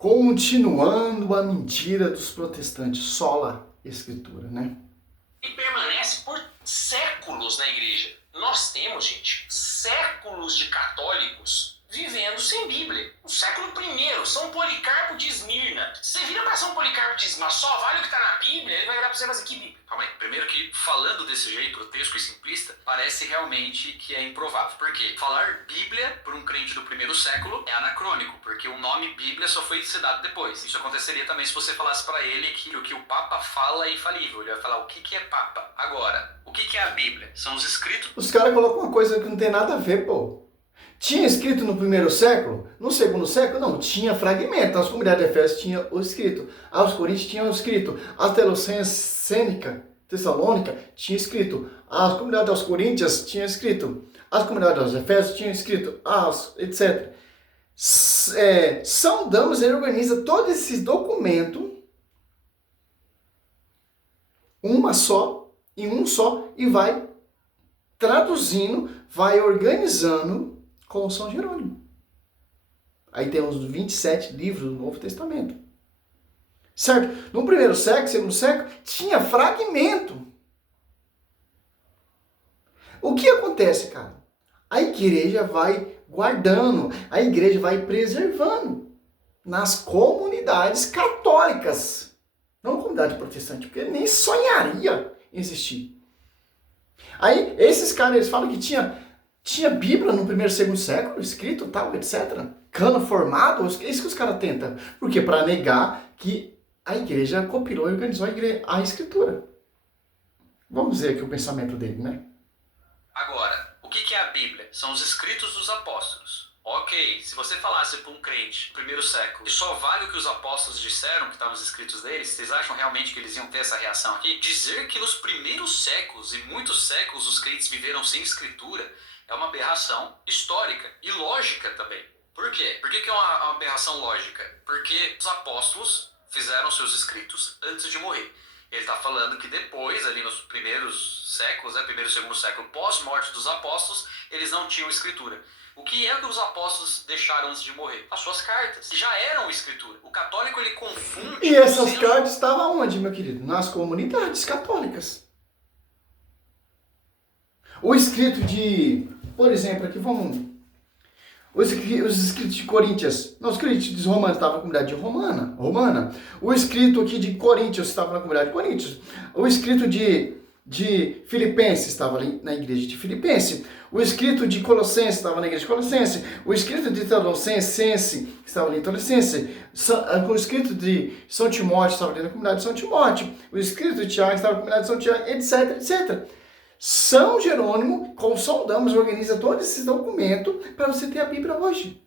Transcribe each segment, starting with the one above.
Continuando a mentira dos protestantes, sola escritura, né? E permanece por séculos na igreja. Nós temos, gente, séculos de católicos vivendo sem Bíblia. No século I, São Policarpo de Esmirna. Você vira para São Policarpo de Esmirna, só vale o que está na Bíblia, ele vai virar para você e fazer que Bíblia? Calma aí. Primeiro que, falando desse jeito, grotesco e simplista, parece realmente que é improvável. Por quê? Falar Bíblia por um crente do primeiro século é anacrônico, porque o nome Bíblia só foi ser dado depois. Isso aconteceria também se você falasse para ele que o que o Papa fala é infalível. Ele vai falar o que é Papa. Agora, o que é a Bíblia? São os escritos... Os caras colocam uma coisa que não tem nada a ver, pô. Tinha escrito no primeiro século? No segundo século? Não, tinha fragmento. As comunidades de Efésios tinham o escrito. Aos Coríntios tinham o escrito. As Tessalônica tinha escrito. As comunidades aos Coríntios tinham escrito. As comunidades aos Efésios tinham escrito. Etc. São Damaso, ele organiza todos esses documentos em um só, e vai traduzindo, vai organizando com São Jerônimo. Aí tem uns 27 livros do Novo Testamento. Certo? No primeiro século, segundo século, tinha fragmento. O que acontece, cara? A igreja vai guardando, a igreja vai preservando nas comunidades católicas. Não comunidade protestante, porque nem sonharia em existir. Aí, esses caras, eles falam que tinha Bíblia no primeiro e segundo século, escrito, tal, etc. Cano formado, é isso que os caras tentam. Por quê? Para negar que a igreja compilou e organizou a escritura. Vamos ver aqui o pensamento dele, né? Agora, o que é a Bíblia? São os escritos dos apóstolos. Ok, se você falasse para um crente do primeiro século e só vale o que os apóstolos disseram que estavam nos escritos deles, vocês acham realmente que eles iam ter essa reação aqui? Dizer que nos primeiros séculos e muitos séculos os crentes viveram sem escritura é uma aberração histórica e lógica também. Por quê? Por que é uma aberração lógica? Porque os apóstolos fizeram seus escritos antes de morrer. Ele está falando que depois, ali nos primeiros séculos, primeiro e segundo século, pós-morte dos apóstolos, eles não tinham escritura. O que é que os apóstolos deixaram antes de morrer? As suas cartas, que já eram escritura. O católico, ele confunde... E essas cartas estavam onde, meu querido? Nas comunidades católicas. O escrito de... Por exemplo, aqui vamos... Os escritos de Coríntios. Não, os escritos de Romanos estavam na comunidade romana. O escrito aqui de Coríntios estava na comunidade de Coríntios. O escrito de Filipenses estava ali na igreja de Filipenses. O escrito de Colossenses estava na igreja de Colossenses. O escrito de Tessalonicense estava ali em Tessalonicense. O escrito de São Timóteo estava ali na comunidade de São Timóteo. O escrito de Tiago estava na comunidade de São Tiago, etc, etc. São Jerônimo, com São Damaso, organiza todos esses documentos para você ter a Bíblia hoje.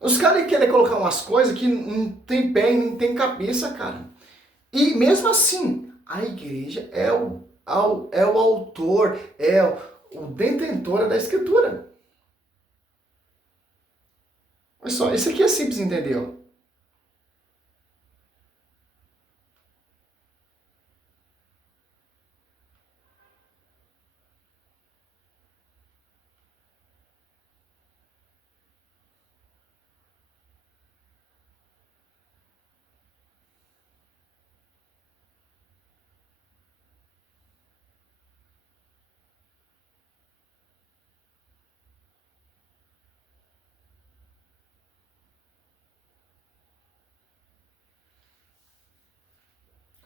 Os caras querem colocar umas coisas que não tem pé e não tem cabeça, cara. E mesmo assim, a igreja é o autor, é o detentor da escritura. Olha só, isso aqui é simples, entendeu?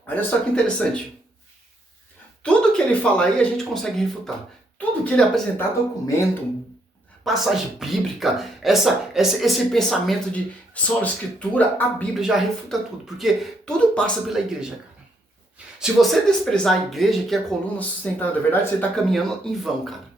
Olha só que interessante. Tudo que ele fala aí a gente consegue refutar. Tudo que ele apresentar, documento, passagem bíblica, esse pensamento de só escritura, a Bíblia já refuta tudo. Porque tudo passa pela igreja, cara. Se você desprezar a igreja, que é a coluna sustentada da verdade, você está caminhando em vão, cara.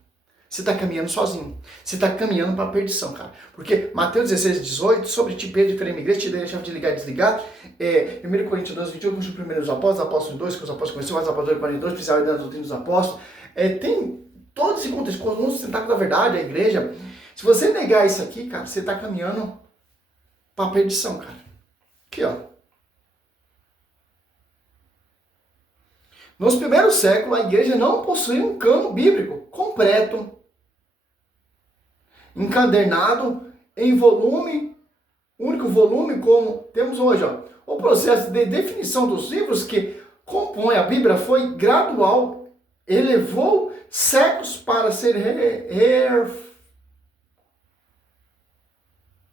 Você está caminhando sozinho. Você está caminhando para a perdição, cara. Porque Mateus 16, 18, sobre ti, Pedro, e firme igreja, te dei a chave de ligar e desligar. 1 Coríntios 12, 21, com os primeiros apóstolos 2, que os apóstolos conheceram, os apóstolos 42, oficial da doutrina dos apóstolos. Tem todo esse contexto, coluna sustentada da verdade, a igreja. Se você negar isso aqui, cara, você está caminhando para a perdição, cara. Aqui, ó. Nos primeiros séculos, a igreja não possuía um cano bíblico completo, encadernado em volume, único volume, como temos hoje. Ó. O processo de definição dos livros que compõem a Bíblia foi gradual, elevou séculos para ser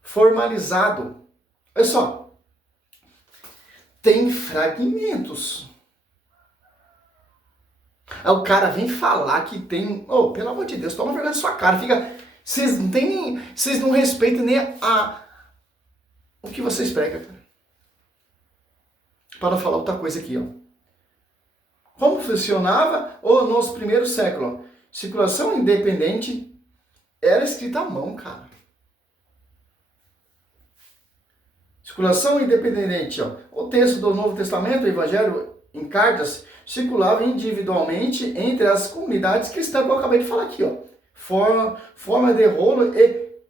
formalizado. Olha só, tem fragmentos. Aí o cara vem falar que tem... Oh, pelo amor de Deus, toma vergonha na sua cara. Vocês não tem nem... Vocês não respeitam nem o que vocês pregam, cara. Para não falar outra coisa aqui, ó. Como funcionava nos primeiros séculos? Circulação independente era escrita à mão, cara. Circulação independente, ó. O texto do Novo Testamento, o Evangelho em cartas, circulava individualmente entre as comunidades cristãs, que eu acabei de falar aqui, ó. Forma de rolo e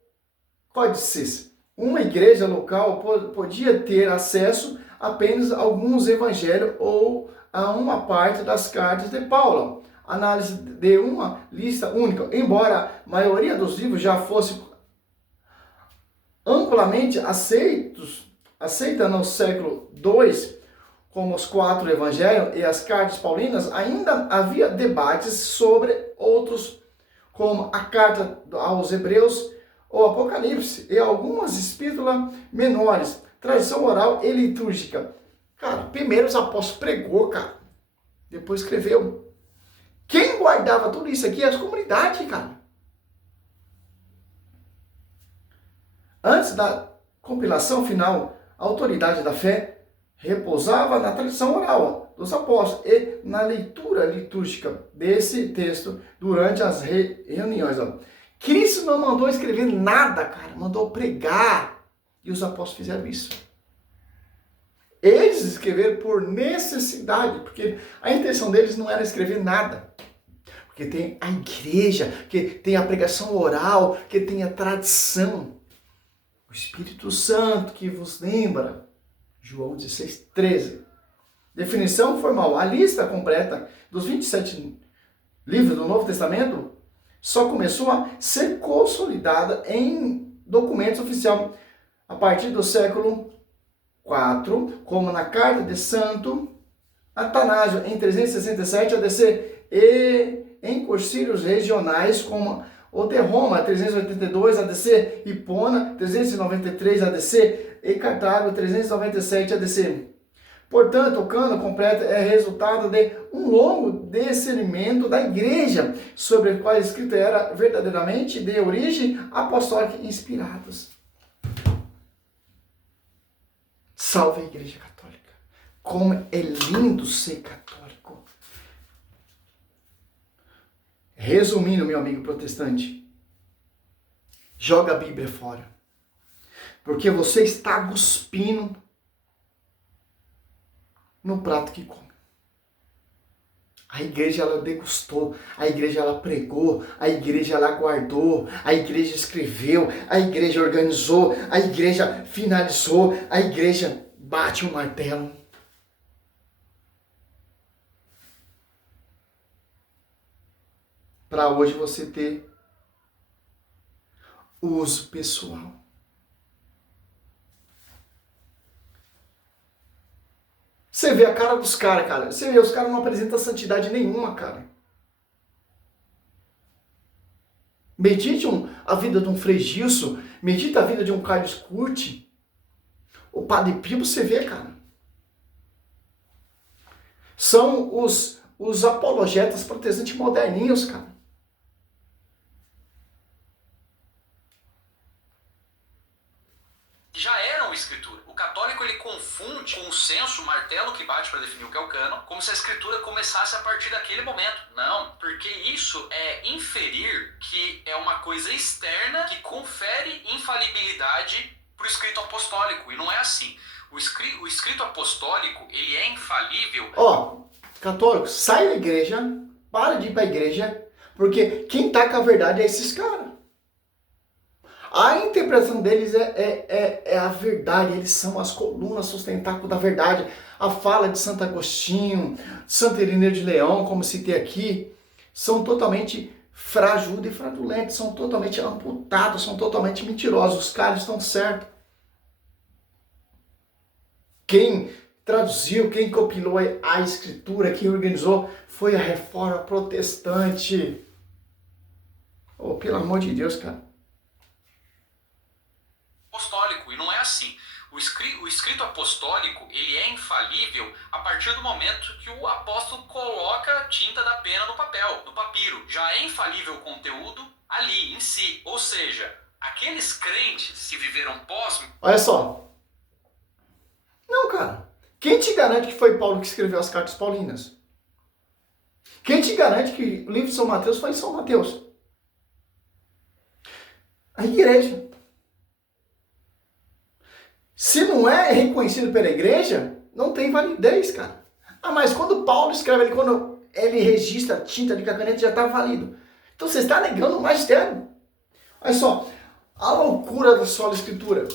códices. Uma igreja local podia ter acesso apenas a alguns evangelhos ou a uma parte das cartas de Paulo. Análise de uma lista única. Embora a maioria dos livros já fosse amplamente aceita no século II, como os 4 evangelhos e as cartas paulinas, ainda havia debates sobre outros, como a carta aos Hebreus, o Apocalipse e algumas epístolas menores, tradição oral e litúrgica. Cara, primeiro os apóstolos pregou, cara. Depois escreveu. Quem guardava tudo isso aqui é as comunidades, cara. Antes da compilação final, a autoridade da fé repousava na tradição oral dos apóstolos e na leitura litúrgica desse texto durante as reuniões. Ó. Cristo não mandou escrever nada, cara. Mandou pregar. E os apóstolos fizeram isso. Eles escreveram por necessidade, porque a intenção deles não era escrever nada. Porque tem a igreja, que tem a pregação oral, que tem a tradição. O Espírito Santo que vos lembra. João 16, 13. Definição formal. A lista completa dos 27 livros do Novo Testamento só começou a ser consolidada em documentos oficiais a partir do século IV, como na Carta de Santo Atanásio, em 367 ADC, e em concílios regionais, como o de Roma, 382 ADC, Hipona, 393 ADC, e Cartago, 397 ADC. Portanto, o cânon completo é resultado de um longo discernimento da igreja, sobre o qual a escrita era verdadeiramente de origem apostólica inspirados. Salve a Igreja Católica! Como é lindo ser católico! Resumindo, meu amigo protestante, joga a Bíblia fora. Porque você está cuspindo no prato que come. A igreja, ela degustou, a igreja, ela pregou, a igreja, ela guardou, a igreja escreveu, a igreja organizou, a igreja finalizou, a igreja bate o martelo. Para hoje você ter uso pessoal. Você vê a cara dos caras, cara. Você vê, os caras não apresentam santidade nenhuma, cara. Medite a vida de um Frei Gilson, medite a vida de um Carlos Curti. O Padre Pio, você vê, cara. São os apologetas protestantes moderninhos, cara. Já eram escritura. O católico, ele confunde com o senso, o martelo que bate para definir o que é o cânon, como se a escritura começasse a partir daquele momento. Não, porque isso é inferir que é uma coisa externa que confere infalibilidade para o escrito apostólico, e não é assim. O escrito apostólico, ele é infalível. Católico, sai da igreja, para de ir para a igreja, porque quem tá com a verdade é esses caras. A interpretação deles é a verdade, eles são as colunas sustentáculas da verdade. A fala de Santo Agostinho, Santo Irineu de Leão, como citei aqui, são totalmente frajudos e fraudulentos, são totalmente amputados, são totalmente mentirosos. Os caras estão certos. Quem traduziu, quem compilou a escritura, quem organizou foi a Reforma Protestante. Oh, pelo amor de Deus, cara. Apostólico, e não é assim. O escrito apostólico, ele é infalível a partir do momento que o apóstolo coloca a tinta da pena no papel, no papiro. Já é infalível o conteúdo ali, em si. Ou seja, aqueles crentes que viveram pós... Olha só. Não, cara. Quem te garante que foi Paulo que escreveu as cartas paulinas? Quem te garante que o livro de São Mateus foi em São Mateus? A igreja. Se não é reconhecido pela igreja, não tem validez, cara. Ah, mas quando Paulo escreve, quando ele registra a tinta ali com a caneta, já está válido. Então você está negando o magistério. Olha só, a loucura da sola escritura.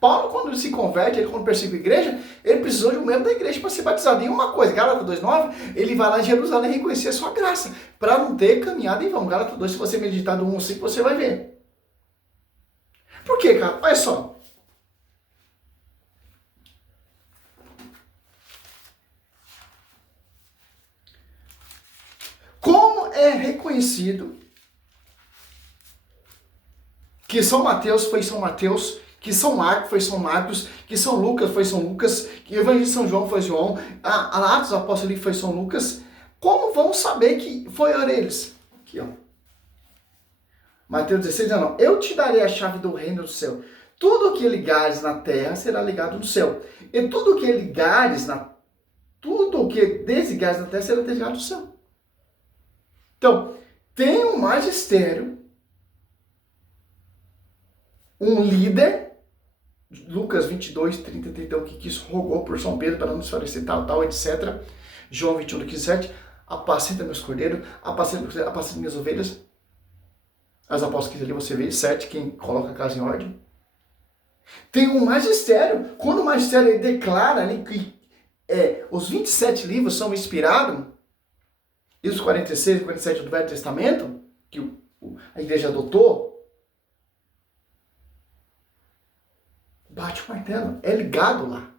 Paulo, quando ele se converte, quando persegue a igreja, ele precisou de um membro da igreja para ser batizado. E uma coisa, Gálatas 2,9, ele vai lá em Jerusalém reconhecer a sua graça, para não ter caminhada em vão. Gálatas 2, se você meditar do 1 ao 5, você vai ver. Por quê, cara? Olha só. Como é reconhecido que São Mateus foi São Mateus, que São Marcos foi São Marcos, que São Lucas foi São Lucas, que o Evangelho de São João foi João, a Atos dos Apóstolos foi São Lucas? Como vamos saber que foi eles? Aqui, ó. Mateus 16, 19. Eu te darei a chave do reino do céu. Tudo o que ligares na terra será ligado no céu. E tudo o que desligares na terra será desligado no céu. Então, tem um magistério, um líder, Lucas 22, 30, 31, que quis, rogou por São Pedro para não desfalecer, tal, etc. João 21, 15, 7. Apacenta meus cordeiros, apacenta minhas ovelhas. As apóstolos ali você vê, 7, quem coloca a casa em ordem. Tem um magistério. Quando o magistério declara ali que os 27 livros são inspirados, e os 46 e 47 do Velho Testamento, que a igreja adotou, bate o martelo, é ligado lá.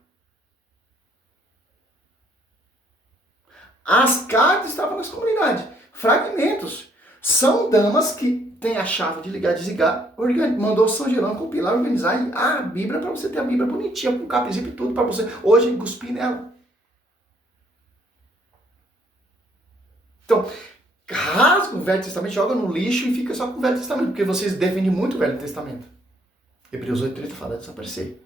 As cartas estavam nas comunidades, fragmentos. São damas que têm a chave de ligar e desligar. Mandou São Jerônimo compilar, organizar a Bíblia para você ter a Bíblia bonitinha, com capezinho e tudo, para você hoje cuspir nela. Então, rasga o Velho Testamento, joga no lixo e fica só com o Velho Testamento, porque vocês defendem muito o Velho Testamento. Hebreus 8:30 fala de desaparecer.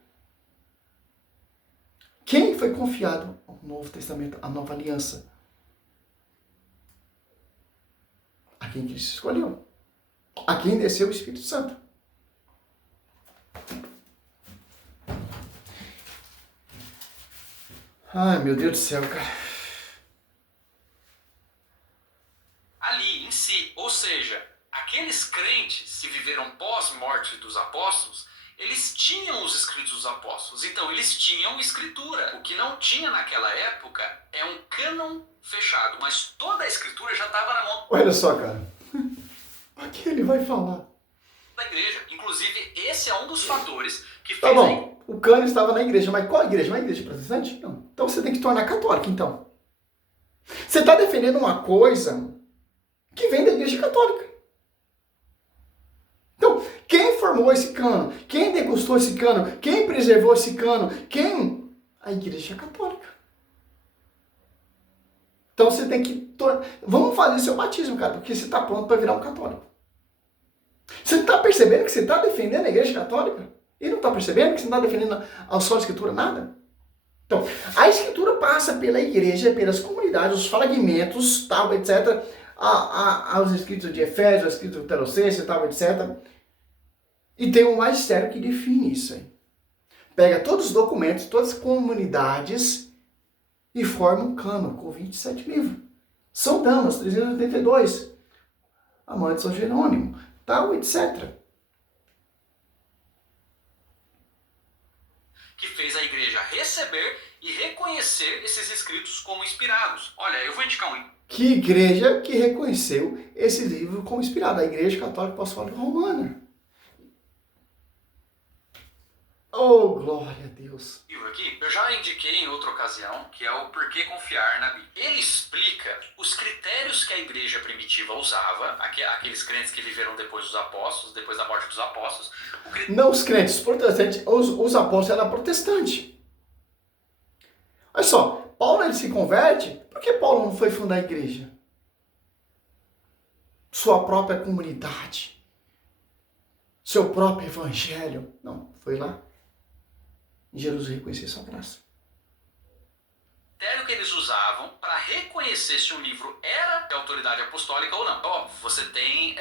Quem foi confiado ao Novo Testamento, à Nova Aliança? A quem Cristo escolheu. A quem desceu o Espírito Santo. Ai, meu Deus do céu, cara. Ali, em si, ou seja, aqueles crentes que viveram pós-morte dos apóstolos, eles tinham os escritos dos apóstolos, então eles tinham escritura. O que não tinha naquela época é um cânon fechado, mas toda a escritura já estava na mão Olha só, cara. O que ele vai falar? da igreja. Inclusive, esse é um dos fatores que fez... Tá bom, o cânon estava na igreja, mas qual igreja? Uma igreja protestante? Não. Então você tem que tornar católica, então. Você está defendendo uma coisa que vem da igreja católica. Então, quem formou esse cano? Quem degustou esse cano? Quem preservou esse cano? Quem? A igreja católica. Então você tem que... Vamos fazer seu batismo, cara, porque você está pronto para virar um católico. Você está percebendo que você está defendendo a igreja católica? E não está percebendo que você não está defendendo a sua escritura nada? Então, a escritura passa pela igreja, pelas comunidades, os fragmentos, tal, etc., aos escritos de Efésios, aos escritos de Colossenses, tal, etc. E tem um magistério que define isso aí. Pega todos os documentos, todas as comunidades e forma um cânon com 27 livros. São Damas, 382. A mãe de São Jerônimo, tal, etc. que fez a igreja receber e reconhecer esses escritos como inspirados. Olha, eu vou indicar um. Que igreja que reconheceu esse livro como inspirado? A Igreja Católica Apostólica Romana. Oh, glória a Deus. Aqui, eu já indiquei em outra ocasião, que é o Porquê Confiar na Bíblia. Ele explica os critérios que a igreja primitiva usava, aqueles crentes que viveram depois dos apóstolos, depois da morte dos apóstolos. Não os crentes, os protestantes, os apóstolos eram protestantes. Olha só, Paulo ele se converte, por que Paulo não foi fundar a igreja? Sua própria comunidade, seu próprio evangelho. Não, foi lá em Jerusalém reconhecer sua graça. O critério que eles usavam para reconhecer se um livro era de autoridade apostólica ou não. Óbvio, você tem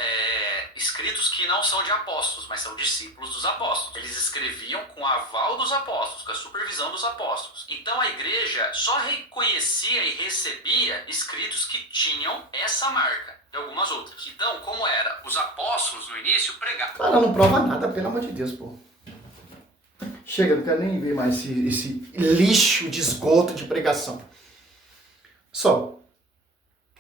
escritos que não são de apóstolos, mas são discípulos dos apóstolos. Eles escreviam com o aval dos apóstolos, com a supervisão dos apóstolos. Então a igreja só reconhecia e recebia escritos que tinham essa marca de algumas outras. Então, como era? Os apóstolos no início pregavam. Cara, não prova nada, pelo amor de Deus, pô. Chega, não quero nem ver mais esse lixo de esgoto de pregação. Só,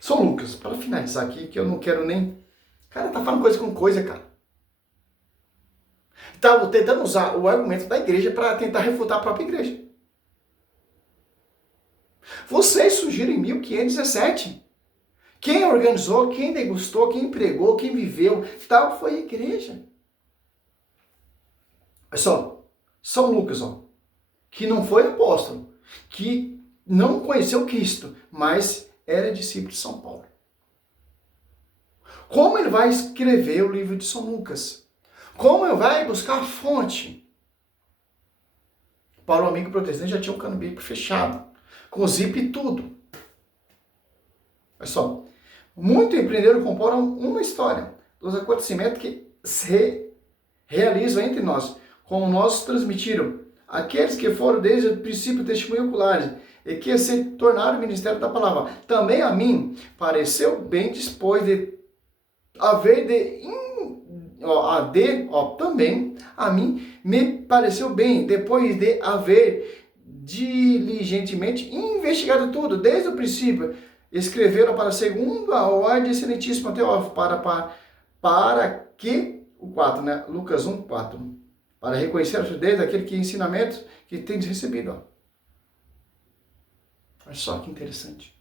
São Lucas, para finalizar aqui, que eu não quero nem... Cara, tá falando coisa com coisa, cara. Tá tentando usar o argumento da igreja para tentar refutar a própria igreja. Vocês surgiram em 1517. Quem organizou, quem degustou, quem pregou, quem viveu, tal, foi a igreja. Olha só. São Lucas, ó, que não foi apóstolo, que não conheceu Cristo, mas era discípulo de São Paulo. Como ele vai escrever o livro de São Lucas? Como ele vai buscar a fonte? Para o amigo protestante já tinha um cano bíblico fechado, com zip e tudo. Olha só, muitos empreendedores comparam uma história dos acontecimentos que se realizam entre nós, como nós transmitiram, aqueles que foram desde o princípio testemunho oculares e que se tornaram o ministério da palavra. Também a mim pareceu bem depois de haver também a mim me pareceu bem depois de haver diligentemente investigado tudo desde o princípio. Escreveram para segundo a ordem excelentíssima Teófilo para que o 4, né? Lucas 1, 4. Para reconhecer a fidez daquele que ensinamentos que tem recebido. Ó. Olha só que interessante.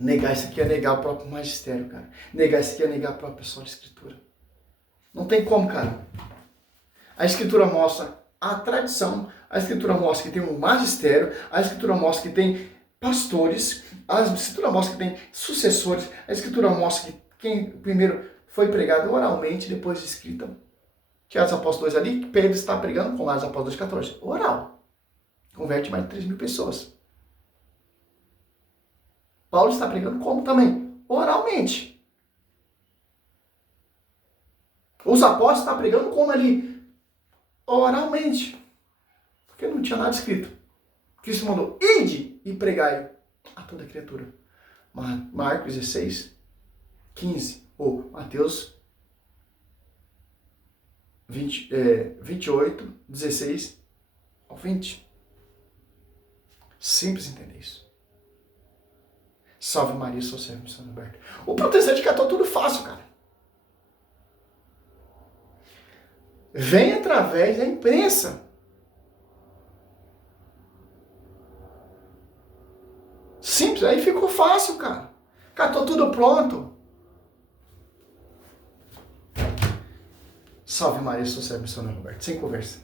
Negar isso aqui é negar o próprio magistério, cara. Negar isso aqui é negar a própria pessoa de escritura. Não tem como, cara. A escritura mostra a tradição, a escritura mostra que tem um magistério, a escritura mostra que tem pastores, a escritura mostra que tem sucessores, a escritura mostra que quem primeiro foi pregado oralmente, depois escrita. Que os apóstolos ali, Pedro está pregando com os apóstolos 14. Oral. Converte mais de 3.000 pessoas. Paulo está pregando como também? Oralmente. Os apóstolos estão pregando como ali? Oralmente. Porque não tinha nada escrito. Cristo mandou, ide e pregai a toda criatura. Marcos 16, 15. Ou Mateus 28, 16 ao 20. Simples entender isso. Salve Maria, sou servo de São Roberto. O protestante catou tudo fácil, cara. Vem através da imprensa. Simples, aí ficou fácil, cara. Catou tudo pronto. Salve Maria, sou servo de São Roberto. Sem conversa.